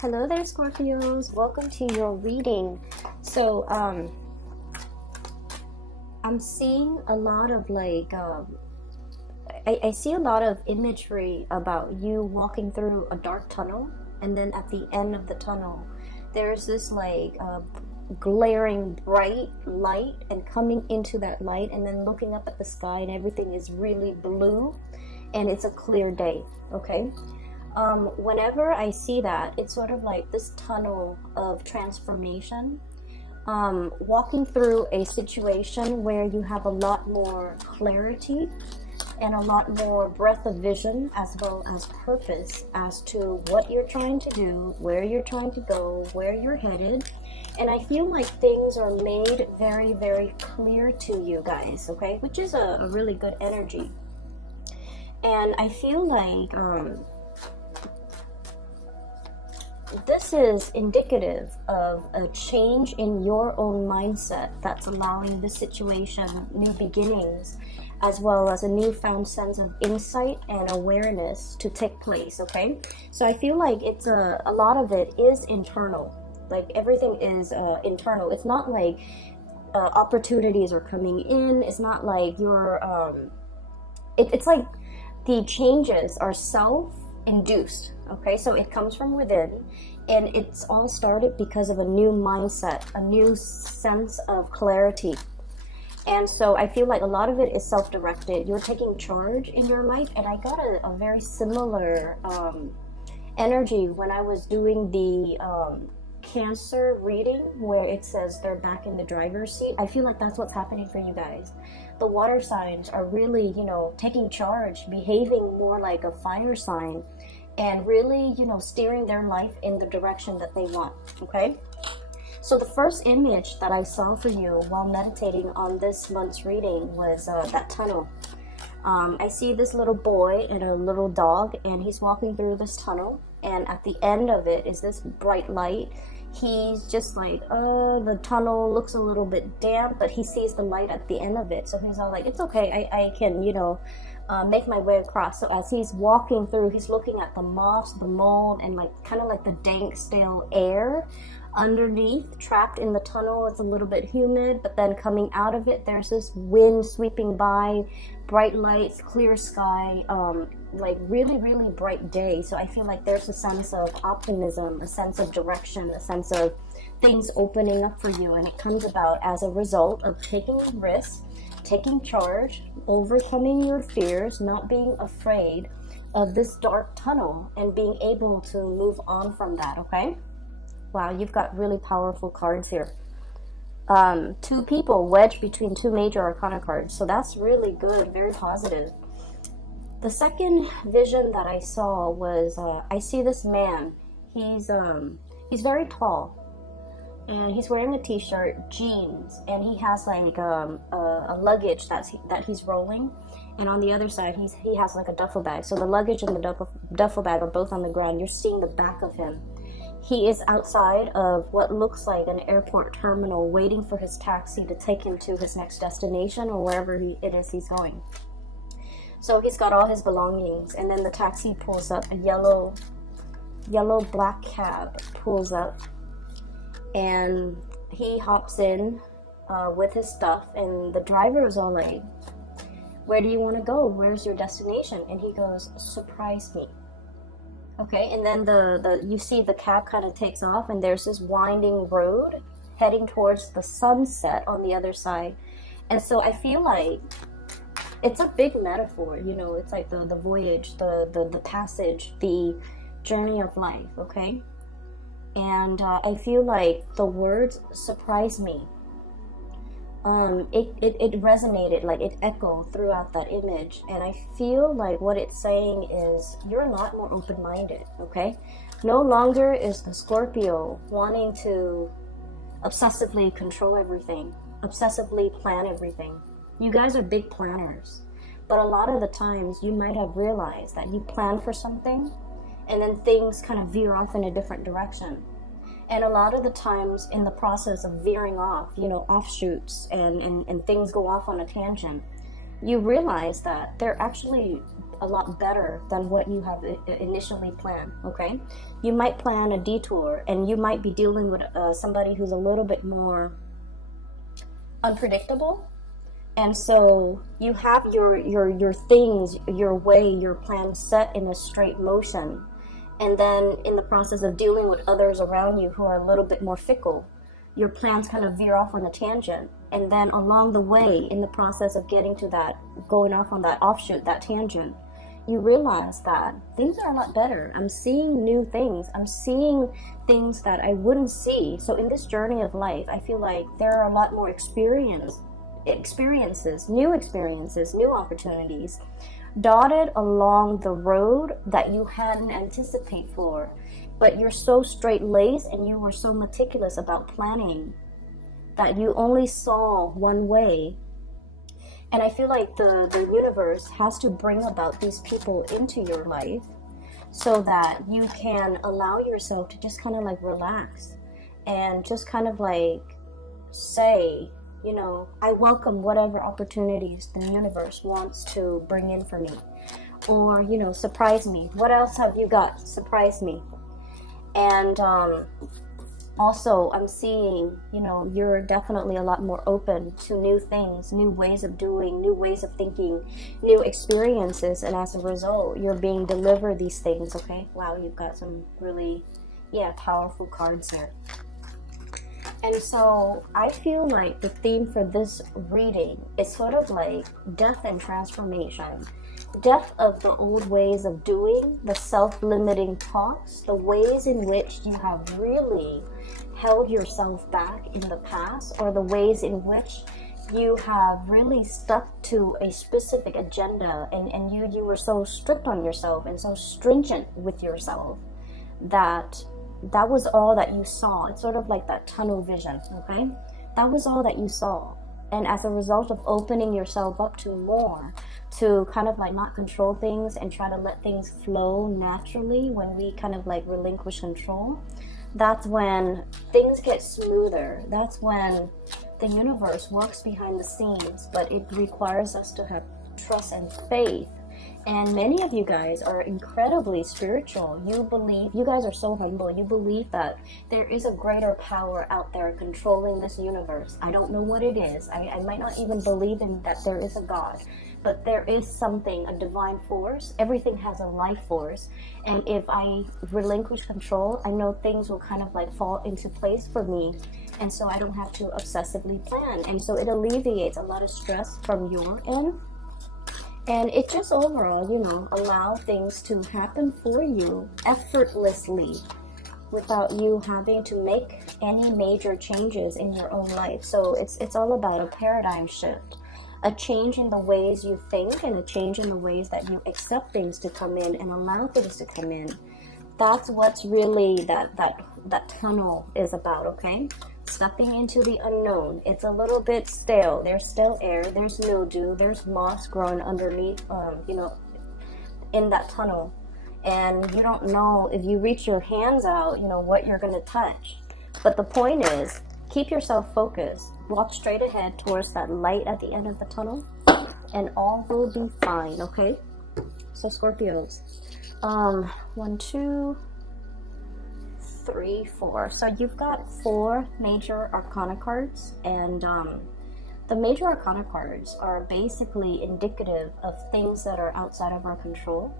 Hello there, Scorpios. Welcome to your reading. So, I'm seeing a lot of I see a lot of imagery about you walking through a dark tunnel, and then at the end of the tunnel, there's this glaring bright light, and coming into that light, and then looking up at the sky, and everything is really blue, and it's a clear day. Okay. Whenever I see that, it's sort of like this tunnel of transformation, walking through a situation where you have a lot more clarity and a lot more breadth of vision, as well as purpose as to what you're trying to do, where you're trying to go, where you're headed. And I feel like things are made very, very clear to you guys, okay? Which is a really good energy. And I feel like this is indicative of a change in your own mindset that's allowing this situation new beginnings, as well as a newfound sense of insight and awareness to take place. Okay, so I feel like it's a lot of it is internal. Like everything is internal. It's not like opportunities are coming in. It's not like you're it's like the changes are self-induced. Okay, so it comes from within, and it's all started because of a new mindset, a new sense of clarity. And so I feel like a lot of it is self-directed. You're taking charge in your life, and I got a very similar energy when I was doing the Cancer reading, where it says they're back in the driver's seat. I feel like that's what's happening for you guys. The water signs are really, taking charge, behaving more like a fire sign, and really, steering their life in the direction that they want. Okay, so the first image that I saw for you while meditating on this month's reading was that tunnel. I see this little boy and a little dog, and he's walking through this tunnel, and at the end of it is this bright light. He's just like, the tunnel looks a little bit damp, but he sees the light at the end of it, so he's all like, it's okay, I can, make my way across. So as he's walking through, he's looking at the moss, the mold, and kind of like the dank, stale air underneath, trapped in the tunnel. It's a little bit humid, but then coming out of it, there's this wind sweeping by, bright lights, clear sky, really, really bright day. So I feel like there's a sense of optimism, a sense of direction, a sense of things opening up for you, and it comes about as a result of taking risks, taking charge, overcoming your fears, not being afraid of this dark tunnel, and being able to move on from that. Okay, wow, you've got really powerful cards here. Two people wedged between two major arcana cards, so that's really good, very positive. The second vision that I saw was I see this man. He's very tall, and he's wearing a t-shirt, jeans, and he has a luggage that he's rolling, and on the other side he has like a duffel bag. So the luggage and the duffel bag are both on the ground. You're seeing the back of him. He is outside of what looks like an airport terminal, waiting for his taxi to take him to his next destination, or wherever it is he's going. So he's got all his belongings, and then the taxi pulls up. A yellow black cab pulls up, and he hops in with his stuff, and the driver is all like, where do you want to go? Where's your destination? And he goes, surprise me. Okay, and then you see the cab kind of takes off, and there's this winding road heading towards the sunset on the other side. And so I feel like it's a big metaphor, it's like the voyage, the passage, the journey of life. Okay, and I feel like the words surprise me. It resonated, like it echoed throughout that image, and I feel like what it's saying is you're a lot more open-minded. Okay, no longer is the Scorpio wanting to obsessively control everything, obsessively plan everything. You guys are big planners, but a lot of the times you might have realized that you plan for something, and then things kind of veer off in a different direction. And a lot of the times in the process of veering off, offshoots and things go off on a tangent, you realize that they're actually a lot better than what you have initially planned, okay? You might plan a detour, and you might be dealing with somebody who's a little bit more unpredictable. And so you have your things, your way, your plan set in a straight motion. And then in the process of dealing with others around you who are a little bit more fickle, your plans kind of veer off on a tangent. And then along the way, in the process of getting to that, going off on that offshoot, that tangent, you realize that things are a lot better. I'm seeing new things. I'm seeing things that I wouldn't see. So in this journey of life, I feel like there are a lot more experiences, new opportunities dotted along the road that you hadn't anticipated for. But you're so straight-laced and you were so meticulous about planning that you only saw one way. And I feel like the universe has to bring about these people into your life so that you can allow yourself to just kind of like relax and just kind of like say, you know, I welcome whatever opportunities the universe wants to bring in for me. Or, you know, surprise me. What else have you got? Surprise me. And also, I'm seeing, you know, you're definitely a lot more open to new things, new ways of doing, new ways of thinking, new experiences. And as a result, you're being delivered these things, okay? Wow, you've got some really, powerful cards there. And so I feel like the theme for this reading is sort of like death and transformation. Death of the old ways of doing, the self-limiting thoughts, the ways in which you have really held yourself back in the past, or the ways in which you have really stuck to a specific agenda, and you were so strict on yourself and so stringent with yourself that was all that you saw. It's sort of like that tunnel vision, okay? That was all that you saw. And as a result of opening yourself up to more, to kind of like not control things and try to let things flow naturally when we kind of like relinquish control, that's when things get smoother. That's when the universe works behind the scenes, but it requires us to have trust and faith. And many of you guys are incredibly spiritual. You guys are so humble. You believe that there is a greater power out there controlling this universe. I don't know what it is. I might not even believe in that there is a God, but there is something, a divine force. Everything has a life force. And if I relinquish control, I know things will kind of like fall into place for me. And so I don't have to obsessively plan. And so it alleviates a lot of stress from your end. And it just overall, you know, allow things to happen for you effortlessly without you having to make any major changes in your own life. So it's all about a paradigm shift, a change in the ways you think and a change in the ways that you accept things to come in and allow things to come in. That's what's really that tunnel is about, okay? Stepping into the unknown. It's a little bit stale. There's still air, there's mildew, there's moss growing underneath, in that tunnel. And you don't know if you reach your hands out, what you're going to touch. But the point is, keep yourself focused. Walk straight ahead towards that light at the end of the tunnel, and all will be fine, okay? So Scorpios, 1, 2, 3, 4. So you've got 4 major arcana cards, and the major arcana cards are basically indicative of things that are outside of our control.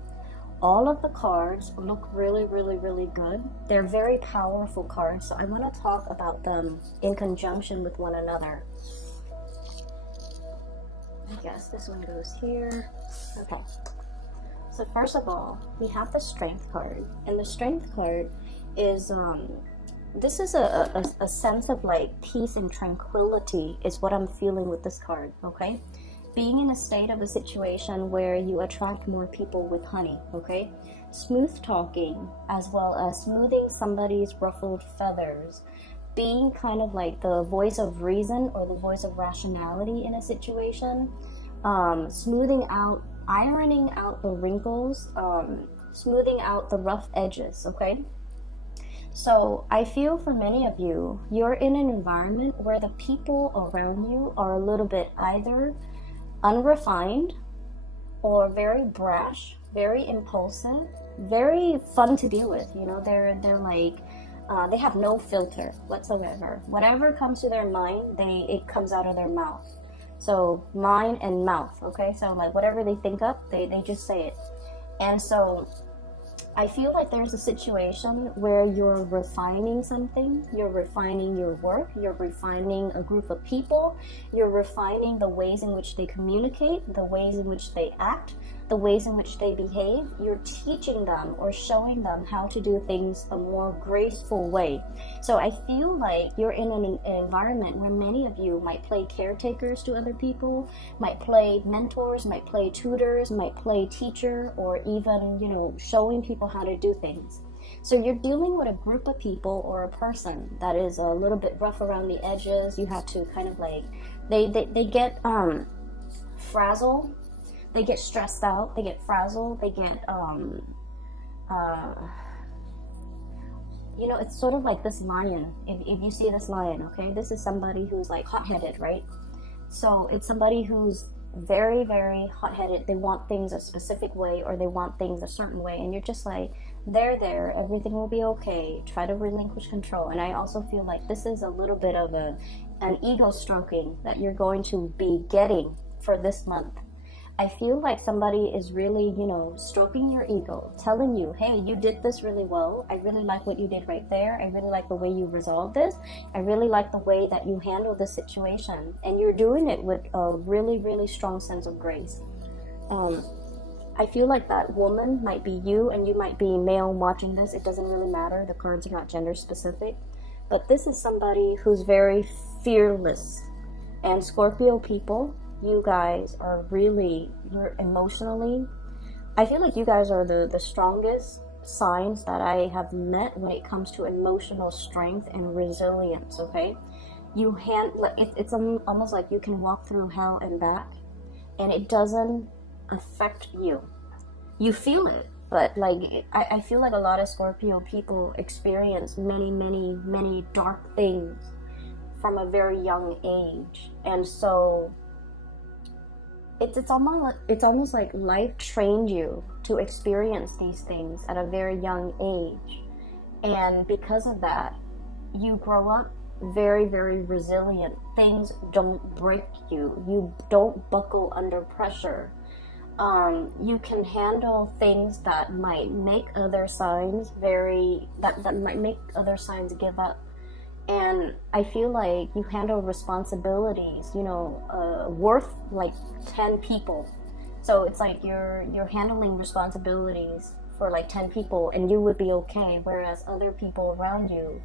All of the cards look really, really, really good. They're very powerful cards, so I want to talk about them in conjunction with one another. I guess this one goes here. Okay. So first of all, we have the Strength card, and the Strength card is this is a sense of like peace and tranquility is what I'm feeling with this card, okay? Being in a state of a situation where you attract more people with honey, okay? Smooth talking, as well as smoothing somebody's ruffled feathers. Being kind of like the voice of reason or the voice of rationality in a situation. Smoothing out, ironing out the wrinkles, smoothing out the rough edges, okay? So I feel for many of you, you're in an environment where the people around you are a little bit either unrefined or very brash very impulsive, very fun to deal with. You know, they're like they have no filter whatsoever. Whatever comes to their mind, it comes out of their mouth. So mind and mouth, okay? So like whatever they think up, they just say it. And so I feel like there's a situation where you're refining something, you're refining your work, you're refining a group of people, you're refining the ways in which they communicate, the ways in which they act, the ways in which they behave. You're teaching them or showing them how to do things a more graceful way. So I feel like you're in an environment where many of you might play caretakers to other people, might play mentors, might play tutors, might play teacher, or even, you know, showing people how to do things. So you're dealing with a group of people or a person that is a little bit rough around the edges. You have to kind of like, they get frazzled. They get stressed out, they get frazzled, they get, you know, it's sort of like this lion. If you see this lion, okay, this is somebody who's like hot-headed, right? So it's somebody who's very, very hot-headed. They want things a specific way, or they want things a certain way, and you're just like, there, everything will be okay. Try to relinquish control. And I also feel like this is a little bit of an ego stroking that you're going to be getting for this month. I feel like somebody is really, you know, stroking your ego, telling you, hey, you did this really well. I really like what you did right there. I really like the way you resolved this. I really like the way that you handled the situation. And you're doing it with a really, really strong sense of grace. I feel like that woman might be you, and you might be male watching this. It doesn't really matter. The cards are not gender specific. But this is somebody who's very fearless. And Scorpio people, you guys are really, you're emotionally, I feel like you guys are the strongest signs that I have met when it comes to emotional strength and resilience, okay? It's almost like you can walk through hell and back, and it doesn't affect you. You feel it, but like, I feel like a lot of Scorpio people experience many, many, many dark things from a very young age. And so it's almost like life trained you to experience these things at a very young age, and because of that, you grow up very, very resilient. Things don't break you. You don't buckle under pressure. You can handle things that might make other signs that might make other signs give up. And I feel like you handle responsibilities, you know, worth like 10 people. So it's like you're handling responsibilities for like 10 people, and you would be okay, whereas other people around you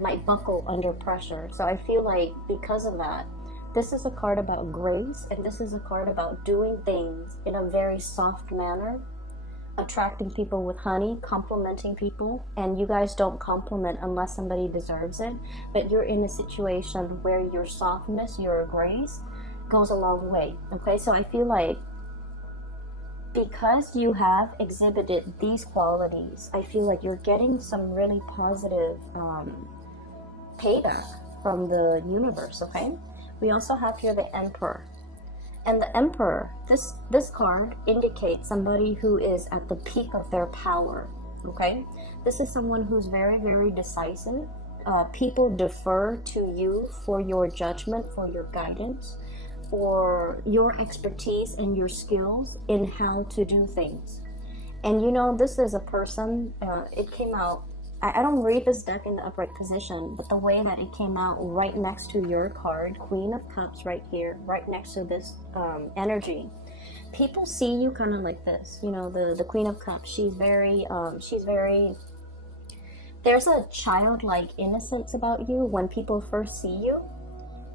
might buckle under pressure. So I feel like because of that, this is a card about grace, and this is a card about doing things in a very soft manner, attracting people with honey, complimenting people. And you guys don't compliment unless somebody deserves it, but you're in a situation where your softness, your grace goes a long way, okay? So I feel like because you have exhibited these qualities, I feel like you're getting some really positive payback from the universe, okay? We also have here the Emperor. And the Emperor, this card indicates somebody who is at the peak of their power, okay? This is someone who's very, very decisive. People defer to you for your judgment, for your guidance, for your expertise and your skills in how to do things. And you know, this is a person, it came out, I don't read this deck in the upright position, but the way that it came out right next to your card, Queen of Cups right here, right next to this energy, people see you kind of like this. You know, the Queen of Cups, she's very, there's a childlike innocence about you when people first see you,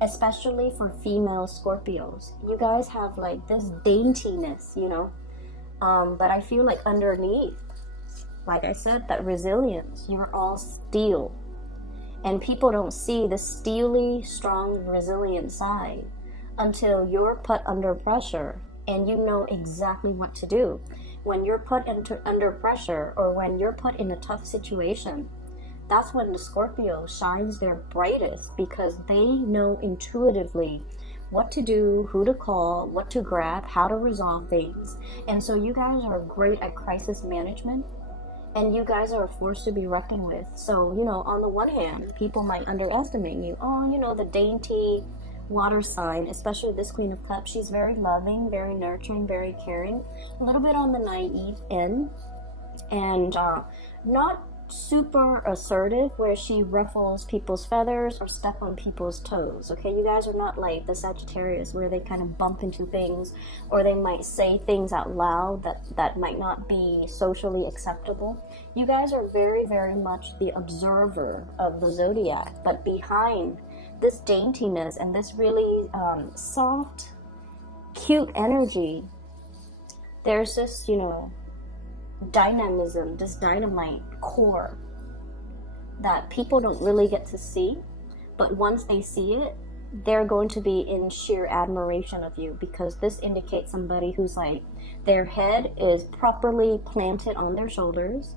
especially for female Scorpios. You guys have like this daintiness, you know, but I feel like underneath, like I said, that resilience, you're all steel. And people don't see the steely, strong, resilient side until you're put under pressure and you know exactly what to do. When you're put under pressure, or when you're put in a tough situation, that's when the Scorpio shines their brightest, because they know intuitively what to do, who to call, what to grab, how to resolve things. And so you guys are great at crisis management, and you guys are a force to be reckoned with. So, you know, on the one hand, people might underestimate you. Oh, you know, the dainty water sign, especially this Queen of Cups, she's very loving, very nurturing, very caring, a little bit on the naive end, and not super assertive where she ruffles people's feathers or step on people's toes. Okay, you guys are not like the Sagittarius where they kind of bump into things, or they might say things out loud that might not be socially acceptable. You guys are very, very much the observer of the zodiac, but behind this daintiness and this really soft, cute energy, there's this, you know, dynamism, this dynamite core that people don't really get to see, but once they see it, they're going to be in sheer admiration of you, because this indicates somebody who's like, their head is properly planted on their shoulders.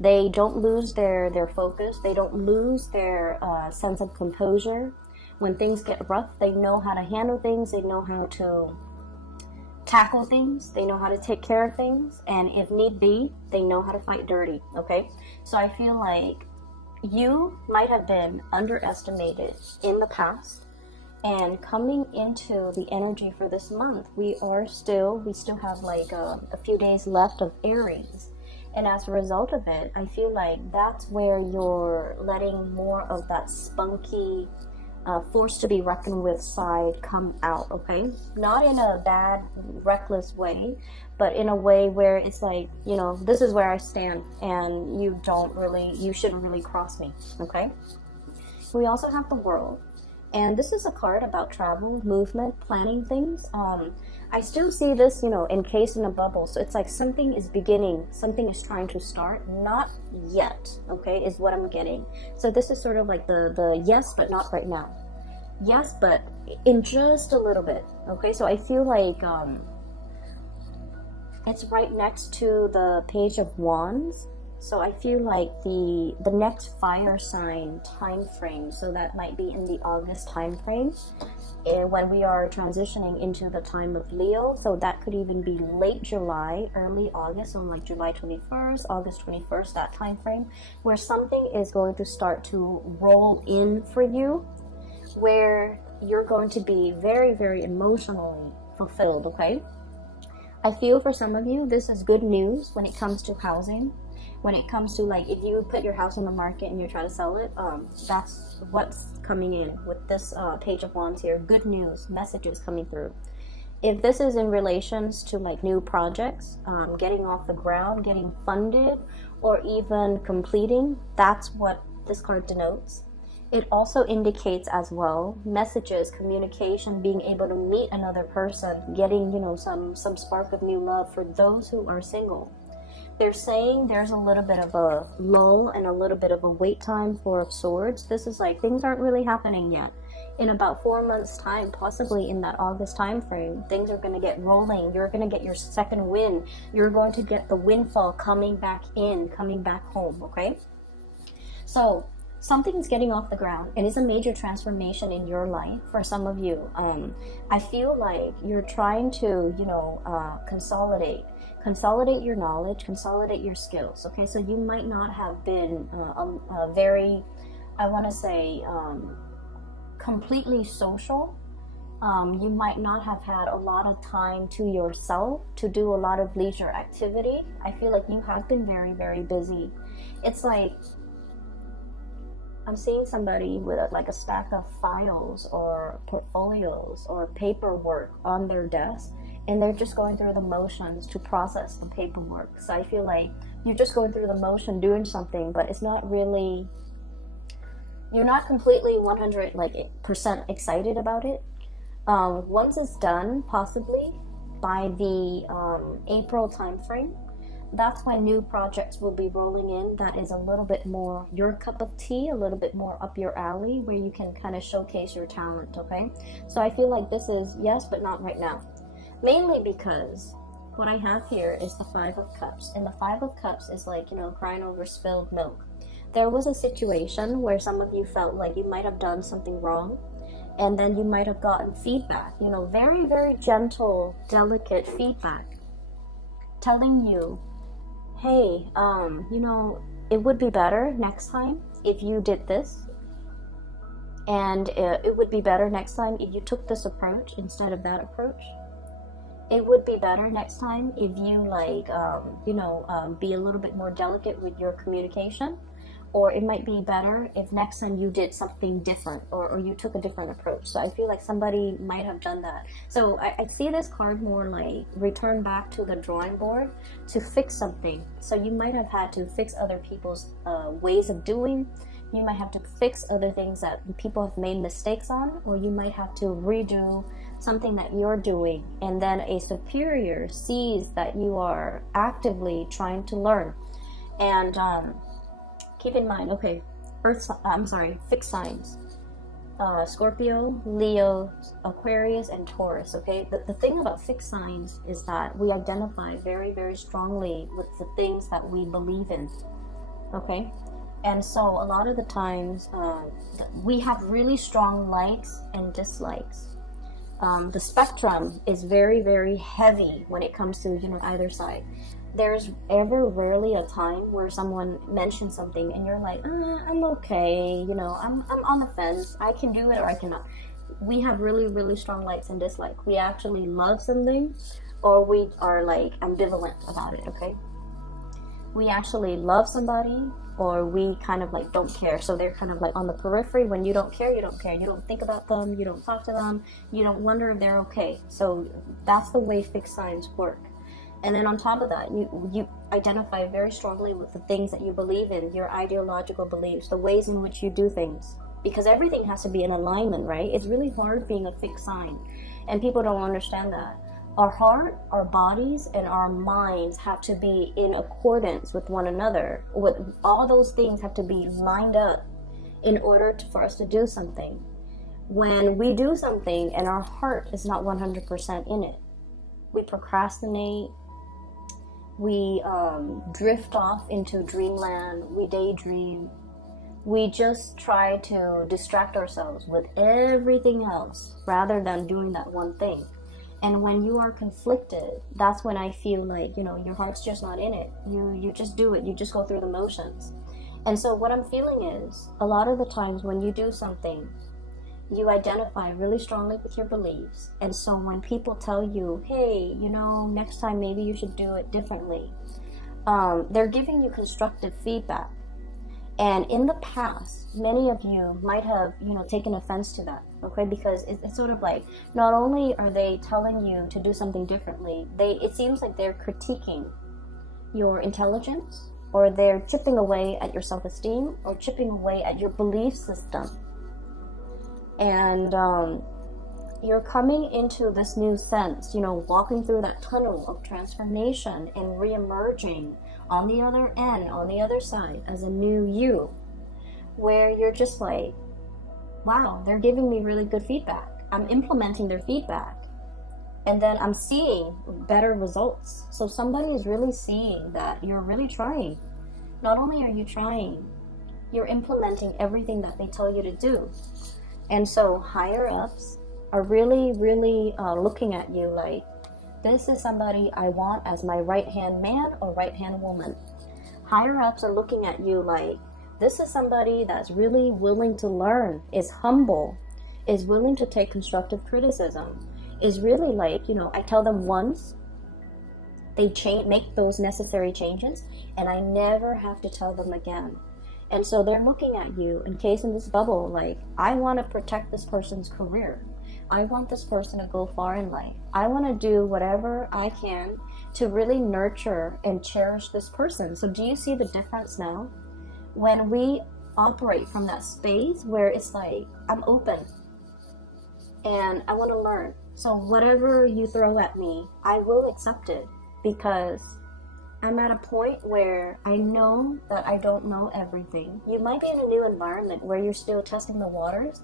They don't lose their focus. They don't lose their sense of composure. When things get rough, they know how to handle things. They know how to tackle things. They know how to take care of things. And if need be, they know how to fight dirty, okay? So I feel like you might have been underestimated in the past. And coming into the energy for this month, we still have like a few days left of Aries. And as a result of it, I feel like that's where you're letting more of that spunky, force to be reckoned with side come out, okay? Not in a bad, reckless way, but in a way where it's like, you know, this is where I stand, and you shouldn't really cross me, okay? We also have the World. And this is a card about travel, movement, planning things. I still see this, you know, encased in a bubble. So it's like something is beginning, something is trying to start, not yet, okay, is what I'm getting. So this is sort of like the yes, but not right now. Yes, but in just a little bit, okay? So I feel like it's right next to the Page of Wands. So I feel like the next fire sign time frame, so that might be in the August time frame, when we are transitioning into the time of Leo. So that could even be late July, early August, so like July 21st, August 21st, that time frame, where something is going to start to roll in for you, where you're going to be very, very emotionally fulfilled, okay? I feel for some of you, this is good news when it comes to housing. When it comes to, like, if you put your house on the market and you try to sell it, that's what's coming in with this Page of Wands here. Good news, messages coming through. If this is in relations to like new projects, getting off the ground, getting funded, or even completing, that's what this card denotes. It also indicates as well messages, communication, being able to meet another person, getting, you know, some spark of new love for those who are single. They're saying there's a little bit of a lull and a little bit of a wait time for Swords. This is like things aren't really happening yet. In about 4 months' time, possibly in that August time frame, things are going to get rolling. You're going to get your second win. You're going to get the windfall coming back in, coming back home, okay? So something's getting off the ground, and it's a major transformation in your life for some of you. I feel like you're trying to, you know, consolidate your knowledge, consolidate your skills, okay? So you might not have been very, I want to say, completely social. You might not have had a lot of time to yourself to do a lot of leisure activity. I feel like you have been very, very busy. It's like I'm seeing somebody with like a stack of files or portfolios or paperwork on their desk, and they're just going through the motions to process the paperwork. So I feel like you're just going through the motion, doing something, but it's not really, you're not completely 100% excited about it. Once it's done, possibly by the April time frame, that's when new projects will be rolling in. That is a little bit more your cup of tea, a little bit more up your alley, where you can kind of showcase your talent, okay? So I feel like this is yes, but not right now. Mainly because what I have here is the Five of Cups. And the Five of Cups is like, you know, crying over spilled milk. There was a situation where some of you felt like you might have done something wrong. And then you might have gotten feedback, you know, very, very gentle, delicate feedback telling you, hey, you know, it would be better next time if you did this. And it would be better next time if you took this approach instead of that approach. It would be better next time if you be a little bit more delicate with your communication. Or it might be better if next time you did something different, or you took a different approach. So I feel like somebody might have done that. So I see this card more like return back to the drawing board to fix something. So you might have had to fix other people's ways of doing. You might have to fix other things that people have made mistakes on, or you might have to redo something that you're doing. And then a superior sees that you are actively trying to learn. And keep in mind, okay, fixed signs. Scorpio, Leo, Aquarius, and Taurus, okay? The thing about fixed signs is that we identify very, very strongly with the things that we believe in, okay? And so a lot of the times, we have really strong likes and dislikes. The spectrum is very, very heavy when it comes to, you know, either side. There's ever rarely a time where someone mentions something and you're like, I'm okay, you know, I'm on the fence. I can do it or I cannot. We have really, really strong likes and dislikes. We actually love something, or we are like ambivalent about it, okay? We actually love somebody, or we kind of like don't care. So they're kind of like on the periphery. When you don't care, you don't care. You don't think about them. You don't talk to them. You don't wonder if they're okay. So that's the way fixed signs work. And then on top of that, you identify very strongly with the things that you believe in, your ideological beliefs, the ways in which you do things. Because everything has to be in alignment, right? It's really hard being a fixed sign. And people don't understand that. Our heart, our bodies, and our minds have to be in accordance with one another. With all those things have to be lined up in order for us to do something. When we do something and our heart is not 100% in it, we procrastinate, we drift off into dreamland, we daydream, we just try to distract ourselves with everything else rather than doing that one thing. And when you are conflicted, that's when I feel like, you know, your heart's just not in it. You just do it. You just go through the motions. And so what I'm feeling is, a lot of the times when you do something, you identify really strongly with your beliefs. And so when people tell you, hey, you know, next time maybe you should do it differently, they're giving you constructive feedback. And in the past, many of you might have, you know, taken offense to that, okay? Because it's sort of like, not only are they telling you to do something differently, it seems like they're critiquing your intelligence, or they're chipping away at your self-esteem, or chipping away at your belief system. And you're coming into this new sense, you know, walking through that tunnel of transformation and re-emerging on the other end, on the other side, as a new you, where you're just like, wow, they're giving me really good feedback. I'm implementing their feedback. And then I'm seeing better results. So somebody is really seeing that you're really trying. Not only are you trying, you're implementing everything that they tell you to do. And so higher ups are really, really looking at you like, this is somebody I want as my right-hand man or right-hand woman. Higher ups are looking at you like, this is somebody that's really willing to learn, is humble, is willing to take constructive criticism, is really like, you know, I tell them once, they make those necessary changes, and I never have to tell them again. And so they're looking at you, encased in this bubble, like, I want to protect this person's career. I want this person to go far in life. I want to do whatever I can to really nurture and cherish this person. So do you see the difference now? When we operate from that space where it's like, I'm open and I want to learn. So whatever you throw at me, I will accept it, because I'm at a point where I know that I don't know everything. You might be in a new environment where you're still testing the waters,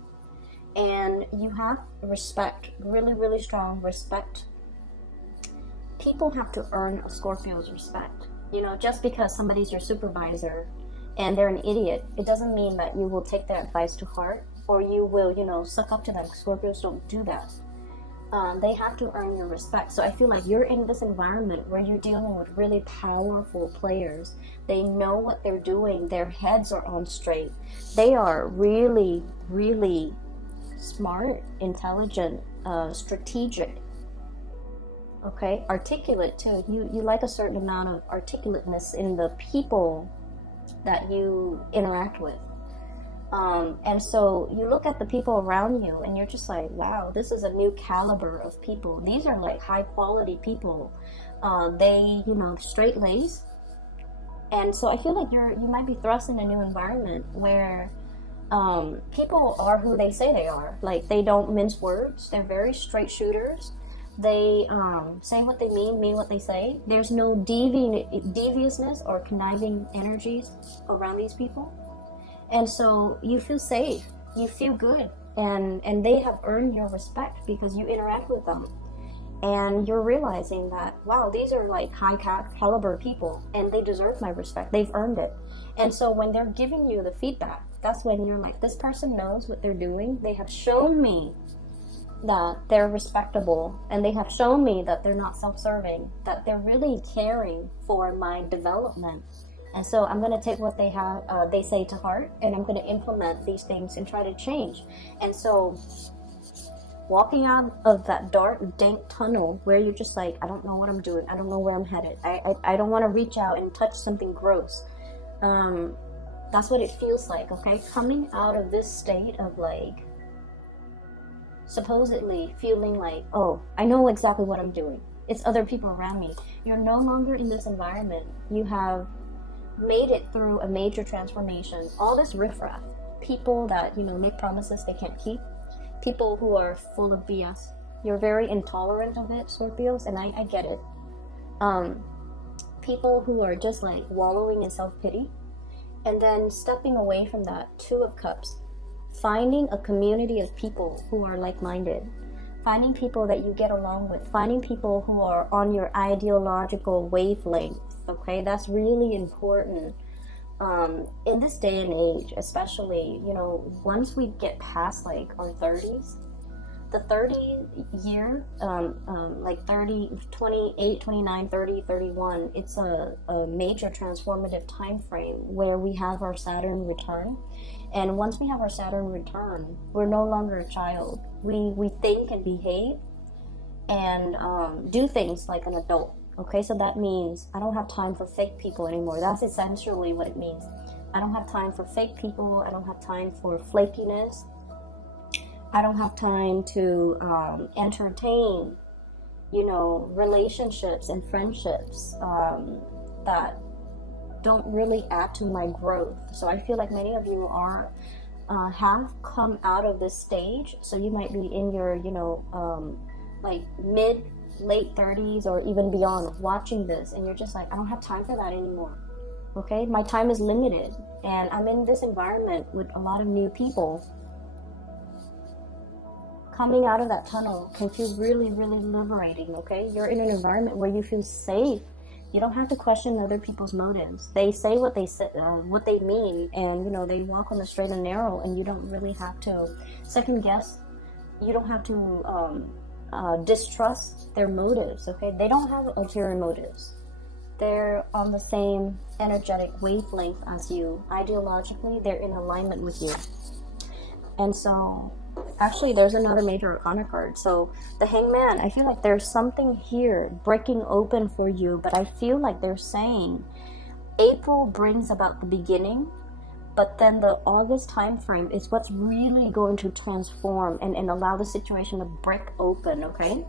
and you have respect, really, really strong respect. People have to earn a Scorpio's respect. You know, just because somebody's your supervisor and they're an idiot, it doesn't mean that you will take their advice to heart. or you will, you know, suck up to them. Scorpios don't do that. They have to earn your respect. So I feel like you're in this environment where you're dealing with really powerful players. They know what they're doing. Their heads are on straight. They are really, really smart, intelligent, strategic. Okay, articulate too. You like a certain amount of articulateness in the people that you interact with. And so you look at the people around you and you're just like, wow, this is a new caliber of people. These are like high quality people. They, you know, straight laced. And so I feel like you might be thrust in a new environment where people are who they say they are. Like, they don't mince words. They're very straight shooters. They say what they mean what they say. There's no deviousness or conniving energies around these people. And so you feel safe, you feel good, and they have earned your respect because you interact with them. And you're realizing that, wow, these are like high caliber people and they deserve my respect. They've earned it. And so when they're giving you the feedback, that's when you're like, this person knows what they're doing. They have shown me that they're respectable, and they have shown me that they're not self-serving, that they're really caring for my development. And so I'm going to take what they say to heart, and I'm going to implement these things and try to change. And so walking out of that dark, dank tunnel where you're just like, I don't know what I'm doing. I don't know where I'm headed. I don't want to reach out and touch something gross. That's what it feels like, okay? Coming out of this state of like, supposedly feeling like, oh, I know exactly what I'm doing. It's other people around me. You're no longer in this environment. You have made it through a major transformation. All this riffraff, people that, you know, make promises they can't keep, people who are full of BS. You're very intolerant of it, Scorpios, and I get it. People who are just like wallowing in self-pity, and then stepping away from that, Two of Cups, finding a community of people who are like-minded, finding people that you get along with, finding people who are on your ideological wavelength. Okay, that's really important in this day and age, especially, you know, once we get past like our 30s, the 30 year, like 30, 28, 29, 30, 31, it's a major transformative time frame where we have our Saturn return. And once we have our Saturn return, we're no longer a child. We think and behave and do things like an adult. Okay, so that means I don't have time for fake people anymore. That's essentially what it means. I don't have time for fake people. I don't have time for flakiness. I don't have time to entertain, you know, relationships and friendships that don't really add to my growth. So I feel like many of you are have come out of this stage. So you might be in your, you know, like late 30s or even beyond, watching this, and you're just like, I don't have time for that anymore. Okay, my time is limited, and I'm in this environment with a lot of new people. Coming out of that tunnel can feel really, really liberating. Okay, you're in an environment where you feel safe. You don't have to question other people's motives. They say what they say, what they mean, and you know, they walk on the straight and narrow, and you don't really have to second guess. You don't have to distrust their motives. Okay, they don't have ulterior motives. They're on the same energetic wavelength as you. Ideologically, they're in alignment with you. And so actually there's another major arcana card. So the Hangman, I feel like there's something here breaking open for you, but I feel like they're saying April brings about the beginning, but then the August time frame is what's really going to transform and allow the situation to break open. Okay,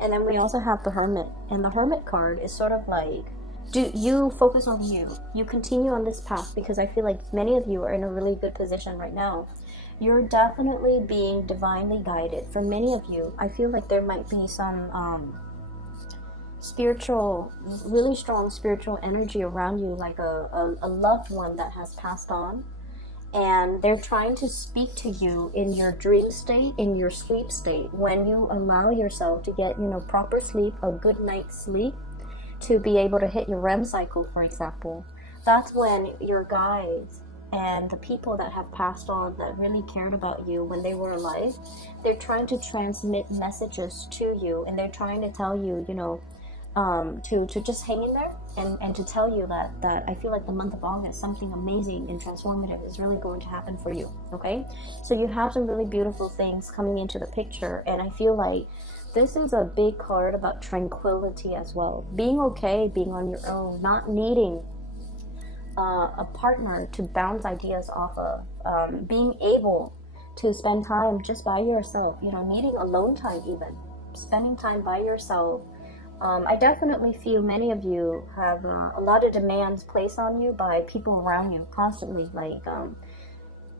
and then we also have the Hermit, and the Hermit card is sort of like, do you focus on you continue on this path, because I feel like many of you are in a really good position right now. You're definitely being divinely guided. For many of you, I feel like there might be some spiritual, really strong spiritual energy around you, like a loved one that has passed on, and they're trying to speak to you in your dream state, in your sleep state, when you allow yourself to get, you know, proper sleep, a good night's sleep, to be able to hit your REM cycle, for example. That's when your guides and the people that have passed on that really cared about you when they were alive, they're trying to transmit messages to you, and they're trying to tell you, to just hang in there, and to tell you that I feel like the month of August, something amazing and transformative is really going to happen for you. Okay, so you have some really beautiful things coming into the picture, and I feel like this is a big card about tranquility as well, being okay, being on your own, not needing a partner to bounce ideas off of, being able to spend time just by yourself, needing alone time, even spending time by yourself. I definitely feel many of you have a lot of demands placed on you by people around you constantly. Like,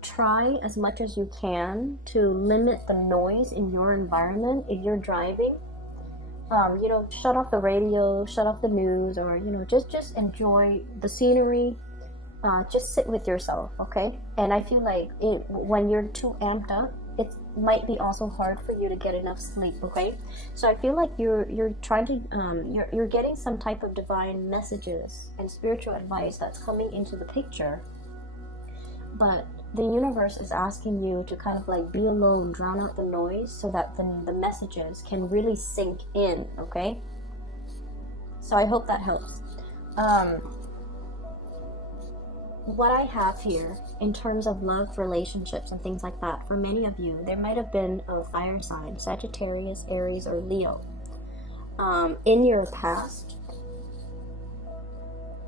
try as much as you can to limit the noise in your environment. If you're driving, shut off the radio, shut off the news, or just enjoy the scenery. Just sit with yourself, okay? And I feel like when you're too amped up, it might be also hard for you to get enough sleep, okay? So I feel like you're trying to you're getting some type of divine messages and spiritual advice that's coming into the picture, but the universe is asking you to kind of like be alone, drown out the noise, so that the messages can really sink in, okay? So I hope that helps. What I have here in terms of love, relationships, and things like that, for many of you, there might have been a fire sign, Sagittarius, Aries, or Leo, in your past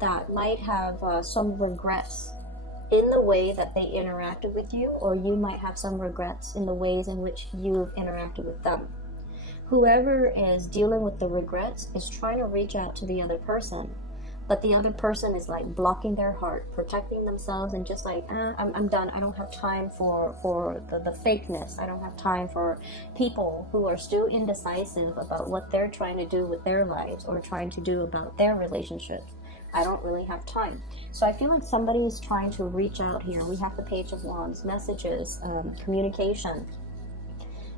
that might have some regrets in the way that they interacted with you, or you might have some regrets in the ways in which you've interacted with them. Whoever is dealing with the regrets is trying to reach out to the other person, but the other person is like blocking their heart, protecting themselves, and just like, I'm done. I don't have time for the fakeness. I don't have time for people who are still indecisive about what they're trying to do with their lives or trying to do about their relationships. I don't really have time. So I feel like somebody is trying to reach out here. We have the Page of Wands, messages, communication,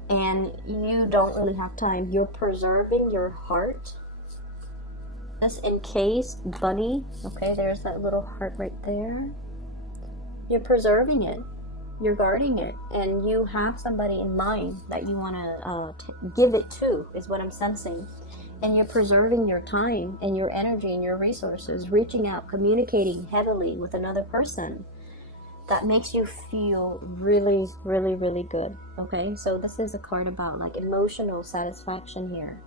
and you don't really have time. You're preserving your heart. This encased bunny, okay, there's that little heart right there. You're preserving it, you're guarding it, and you have somebody in mind that you want to give it to, is what I'm sensing. And you're preserving your time and your energy and your resources, reaching out, communicating heavily with another person. That makes you feel really, really, really good, okay? So this is a card about like emotional satisfaction here.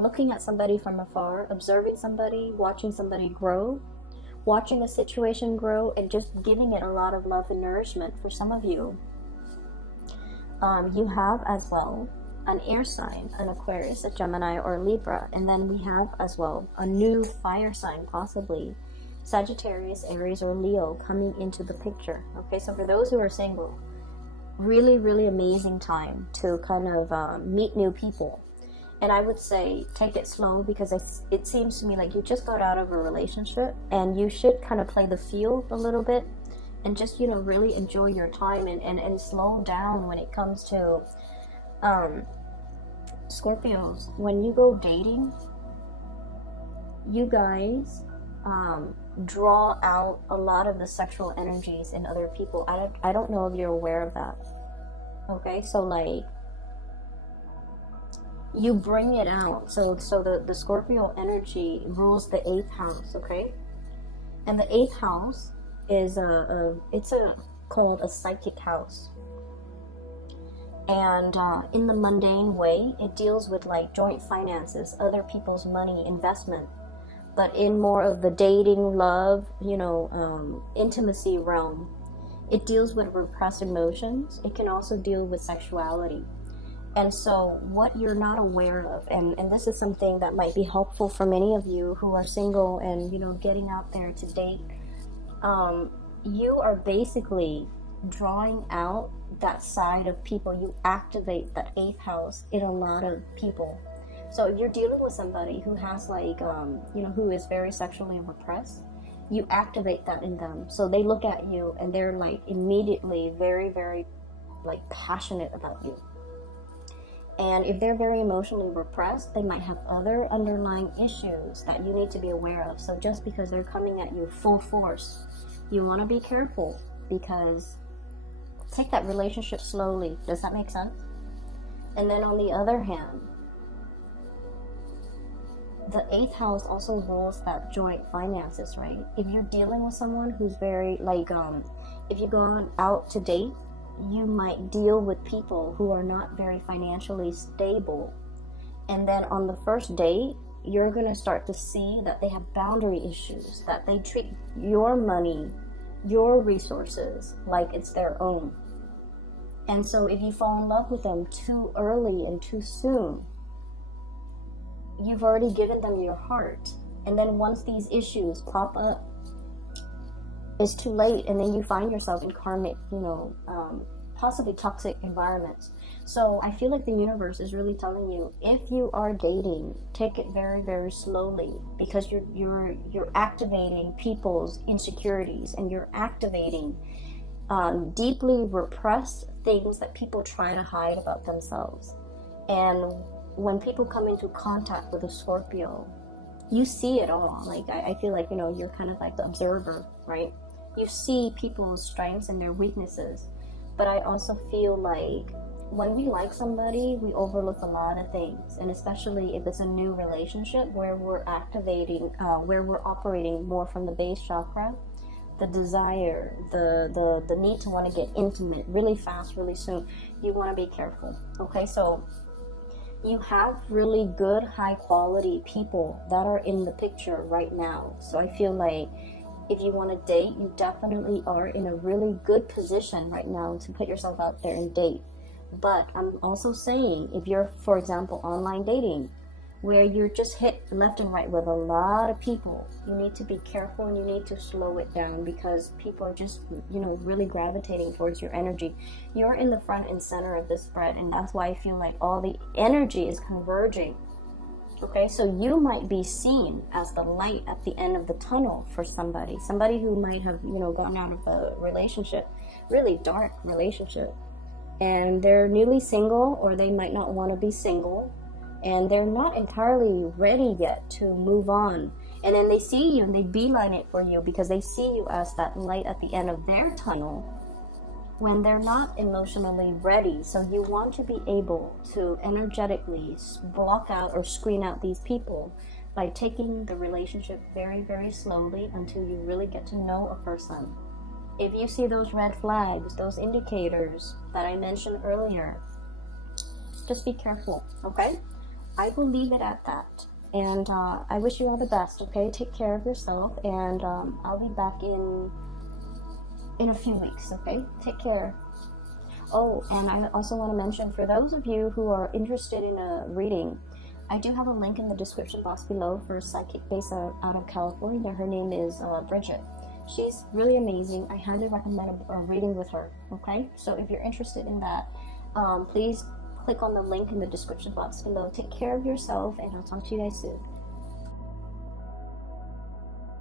Looking at somebody from afar, observing somebody, watching somebody grow, watching a situation grow, and just giving it a lot of love and nourishment for some of you. You have as well an air sign, an Aquarius, a Gemini, or Libra, and then we have as well a new fire sign, possibly Sagittarius, Aries, or Leo coming into the picture. Okay, so for those who are single, really, really amazing time to kind of meet new people. And I would say take it slow, because it seems to me like you just got out of a relationship, and you should kind of play the field a little bit and just, really enjoy your time and slow down when it comes to Scorpios. When you go dating, you guys draw out a lot of the sexual energies in other people. I don't know if you're aware of that. Okay, so like, you bring it out. So the Scorpio energy rules the 8th house, okay? And the 8th house is called a psychic house. And in the mundane way, it deals with like joint finances, other people's money, investment. But in more of the dating, love, intimacy realm, it deals with repressed emotions. It can also deal with sexuality. And so what you're not aware of, and this is something that might be helpful for many of you who are single and, getting out there to date, you are basically drawing out that side of people. You activate that 8th house in a lot of people. So if you're dealing with somebody who has like, who is very sexually repressed, you activate that in them. So they look at you and they're like immediately very, very like passionate about you. And if they're very emotionally repressed, they might have other underlying issues that you need to be aware of. So just because they're coming at you full force You want to be careful because take that relationship slowly. Does that make sense? And then on the other hand, the 8th house also rules that joint finances, right? If you're dealing with someone who's very like, if you go out to date, you might deal with people who are not very financially stable. And then on the first date, you're going to start to see that they have boundary issues, that they treat your money, your resources like it's their own. And so if you fall in love with them too early and too soon, you've already given them your heart. And then once these issues pop up, it's too late, and then you find yourself in karmic, possibly toxic environments. So I feel like the universe is really telling you, if you are dating, take it very, very slowly, because you're activating people's insecurities, and you're activating deeply repressed things that people try to hide about themselves. And when people come into contact with a Scorpio, you see it all. Like, I feel like, you're kind of like the observer, right? You see people's strengths and their weaknesses. But I also feel like when we like somebody, we overlook a lot of things. And especially if it's a new relationship where we're activating, where we're operating more from the base chakra, the desire, the need to want to get intimate really fast, really soon, you want to be careful. Okay, so you have really good, high quality people that are in the picture right now. So I feel like if you want to date, you definitely are in a really good position right now to put yourself out there and date. But I'm also saying, if you're, for example, online dating, where you're just hit left and right with a lot of people, you need to be careful and you need to slow it down, because people are just, really gravitating towards your energy. You're in the front and center of this spread, and that's why I feel like all the energy is converging. Okay, so you might be seen as the light at the end of the tunnel for somebody who might have, gotten out of a relationship, really dark relationship, and they're newly single, or they might not want to be single, and they're not entirely ready yet to move on. And then they see you and they beeline it for you because they see you as that light at the end of their tunnel when they're not emotionally ready. So you want to be able to energetically block out or screen out these people by taking the relationship very, very slowly until you really get to know a person. If you see those red flags, those indicators that I mentioned earlier, just be careful, okay? I will leave it at that. And I wish you all the best, okay? Take care of yourself, and I'll be back in a few weeks, okay? Take care. Oh, and I also want to mention, for those of you who are interested in a reading, I do have a link in the description box below for a psychic based out of California. Her name is Bridget. She's really amazing. I highly recommend a reading with her, okay? So if you're interested in that, please click on the link in the description box below. Take care of yourself, and I'll talk to you guys soon.